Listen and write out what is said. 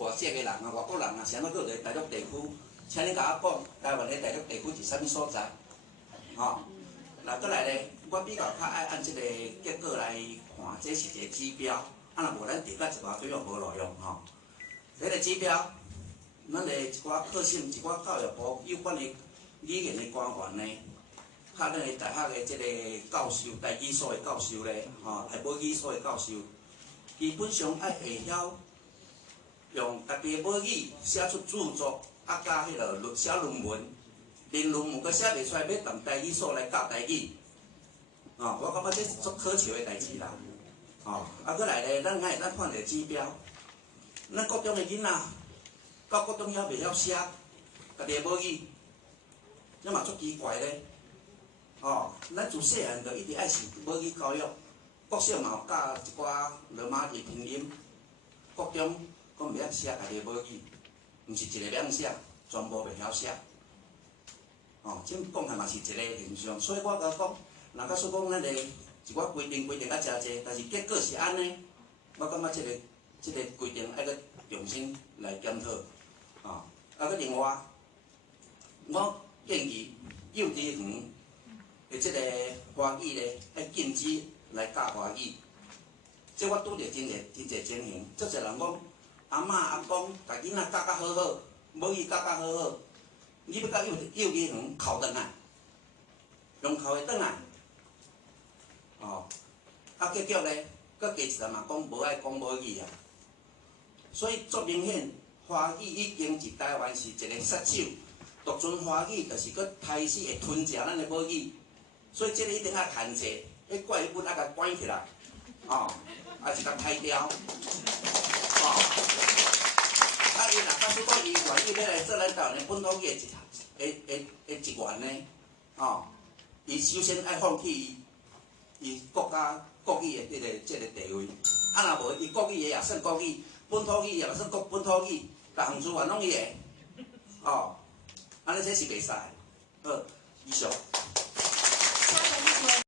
外籍的人啊、外国人啊，啥物佫伫大陆地区，请你甲我讲，台湾的大陆地区是啥物所在？吼，那再来咧，我比较较爱按即个结果来看，这是一个指标。啊，若无咱直到一外对象无路用吼。这个指标，咱的一寡课程，一寡教育部有关的语言的官员呢，较咱的大学的即个教授，台语所的教授咧，吼，还母语所的教授，基本上爱会晓用家己的母语写出著作，啊，甲迄个写论文，连论文阁写袂出来，要用台语所来教台语，哦，我感觉这是足可笑的代志啦。哦，啊，过来咧，咱看一个指标，咱国中的囡仔到国中还袂晓写家己的母语，这嘛足奇怪咧。哦，咱自细汉就一直爱受母语教育，国小嘛有教一寡罗马字拼音，国中讲袂晓写家己的母语，毋是一个袂晓写，全部袂晓写。哦，这讲下嘛是一个现象，所以我甲讲，若假说讲咱的一寡规定啊诚济，但是结果是安尼，我感觉这个规定爱搁重新来检讨。啊，啊搁另外，我建议幼稚园的这个华语咧，要禁止来教华语。这我拄着真侪情形，足侪人讲阿嬷阿公甲囡仔教好好，母语教好好，你要到幼稚园哭转来，用哭会转来。哦，啊，结局咧，佮加一人嘛讲无爱讲母语啊，所以足明显，华语已经伫台湾是一个杀手，独尊华语就是佮开始会吞食咱的母语，所以这个一定要限制，迄怪物啊甲关起来，哦，啊是甲拆掉，哦，啊伊若假使讲伊愿意要来做咱台湾的本土语的一员呢，哦，伊首先爱放弃伊国家国语的这个地位，啊若无伊国语的也算国语，本土语也算本土语，各项资源拢伊会，哦，安尼这是袂使，好，以上。